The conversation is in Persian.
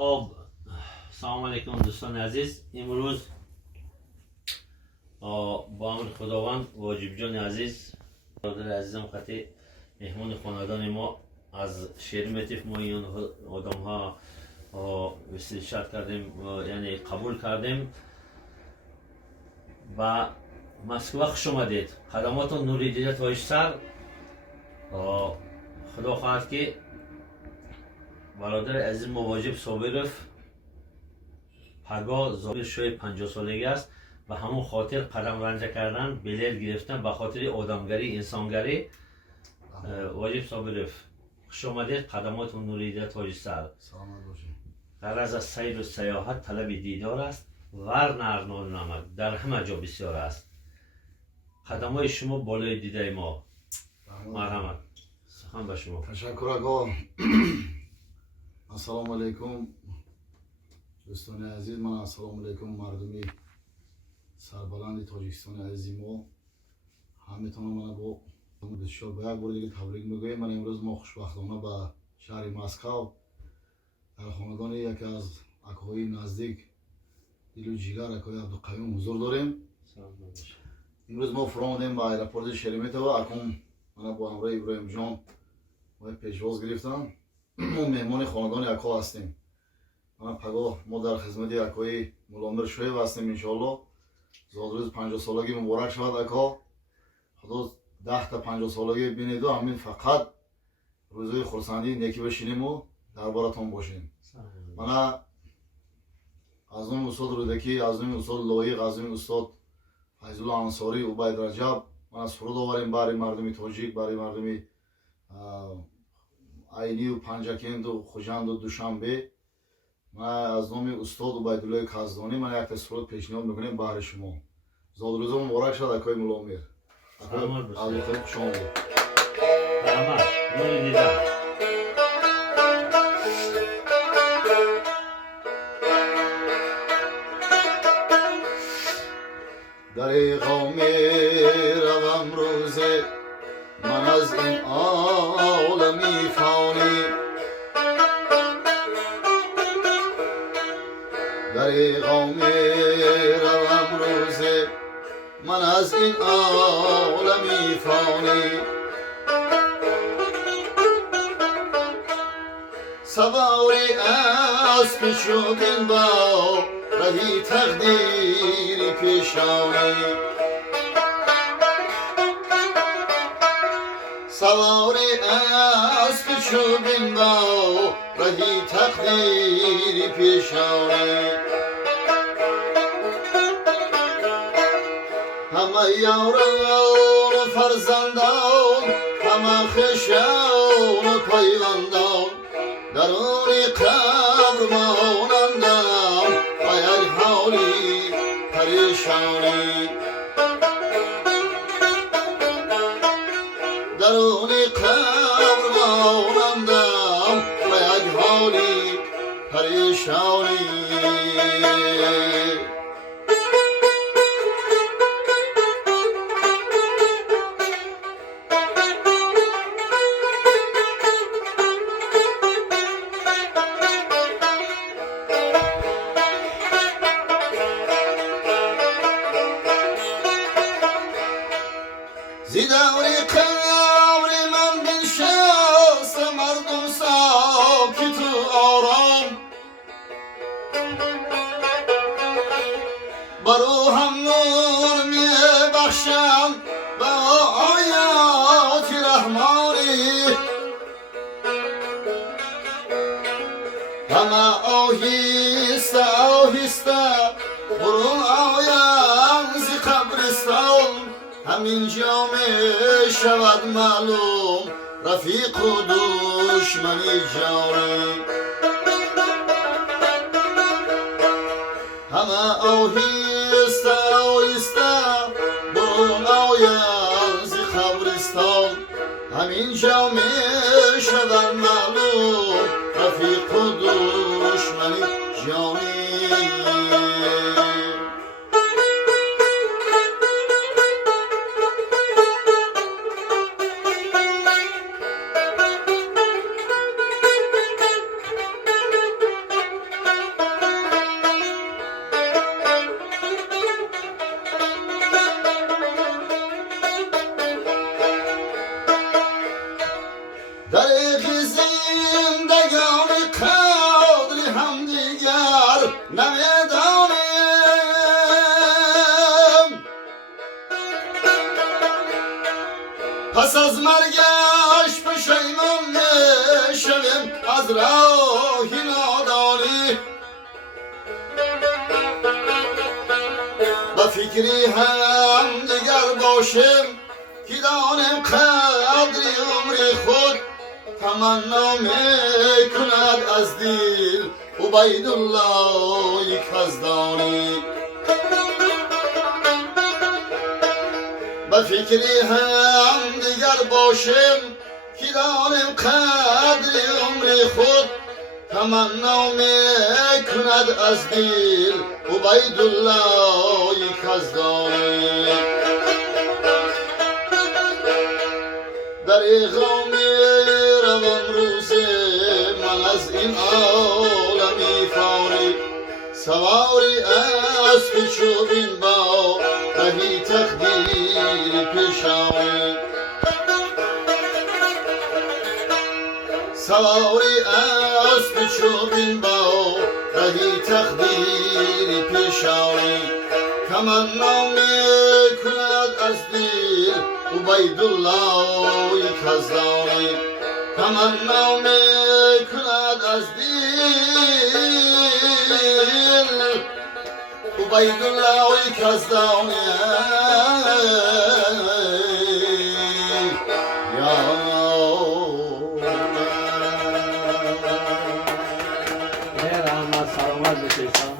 خب سلام علیکم دوستان عزیز. امروز با امر خداوند واجب جان عزیز برادر عزیزم خطی مهمون خاندان ما از شیر متیف ما این آدم ها استشهاد کردیم یعنی قبول کردیم و مسکو خوش آمدید. خدماتون نوری دیده تایش سر. خدا خواهد که برادر عزیز ما واجب صابرف پگاه زابر شوی 50 سالگی است و همون خاطر قدم رنجه کردن بلیر گرفتن به خاطر آدمگری انسانگری. واجب صابرف خوش آمدید. قدماتون نوری دیده تایش سر. سلامت باشید. غرض از سیر و سیاحت طلب دیدار است. ور نرنال نمک در همه جا بسیار است. قدمای شما بالای دیده ما. مرحمت. سخن به شما. تشکر آقا. السلام علیکم دوستان عزیز. من السلام علیکم مردمی سربلند تاجیکستان عزیز ما. همتون من با بسیار به یک بار دیگه تبریک میگویم. من امروز ما خوشبختانه به شهر مسکو در خاندان یکی از اکاهای نزدیک دل و جیگر اکای عبدالقویم حضور داریم. امروز ما فرامدیم به ایرپورت شریمتو. اکم من با همراه ابراهیم جان و پیشواز گرفتم. ما مهمان خاندان اکا هستیم. من پگاه ما در خدمت اکای ملامر شویب هستیم. انشاءالله زادروز 50 سالگی مبارک شود اکا. خدا 10 تا 50 سالگی بینید و همین فقط روزهای خرسندی نیکی بشینیم و دربارتون باشیم. من از اون استاد رودکی، از اون استاد لایق، از اون استاد فیض‌الله انصاری، عبید رجب من سرود آوریم برای مردمی تاجیک، برای مردمی عینی و پنجکند و خوجند و دوشنبه. من از نام استاد عبیدالله کزدانی من یک سرود پیشنهاد میکنیم برای شما. زادروز مبارک شد اکای ملامر. از خیلی خوش آمدید. مرحمت. نوری دیده. دریغا میروم روزه من از این عالمی فانی. دریغا میروم روزه من از این عالمی فانی. سواری اسب شدیم با رهی تقدیری پیشانی. سواری اسب شدیم با رهی تقدیری پیشانی. همه یاران و فرزندان، همه خویشان و پیوندان درون قبر مانندم و یک حالی پریشانی. درون قبر مانندم و یک حالی پریشانی. زیدوری قبر من بنشست مردم ساکت و آرام. برو هم نور می بخشم به آیات رحمانی. همه آهسته آهسته برون آیم ز قبرستان. همینجا می شود معلوم رفیق و دشمنی جانی. همه آهسته آهسته برون آیم ز قبرستان. همینجا می شود معلوم رفیق و دشمنی جانی. فکری هم دیگر باشم که دانم قدری عمر خود تمنا میکند از دل عبیدالله یزدانی به فکری هم دیگر باشم که دانم قدر عمر خود تمنا میکند از دل عبیدالله یزدانی در اغام روم روز من از این عالمی فانی سواری اسب چوبین با رهی تقدیر پیشانی سواری اسب چوبین با رهی تقدیر پیشانی تمنا میکند از دل عبیدالله یزدانی تمنا میکند از دل عبیدالله یزدانی رحمت سلامت بشه.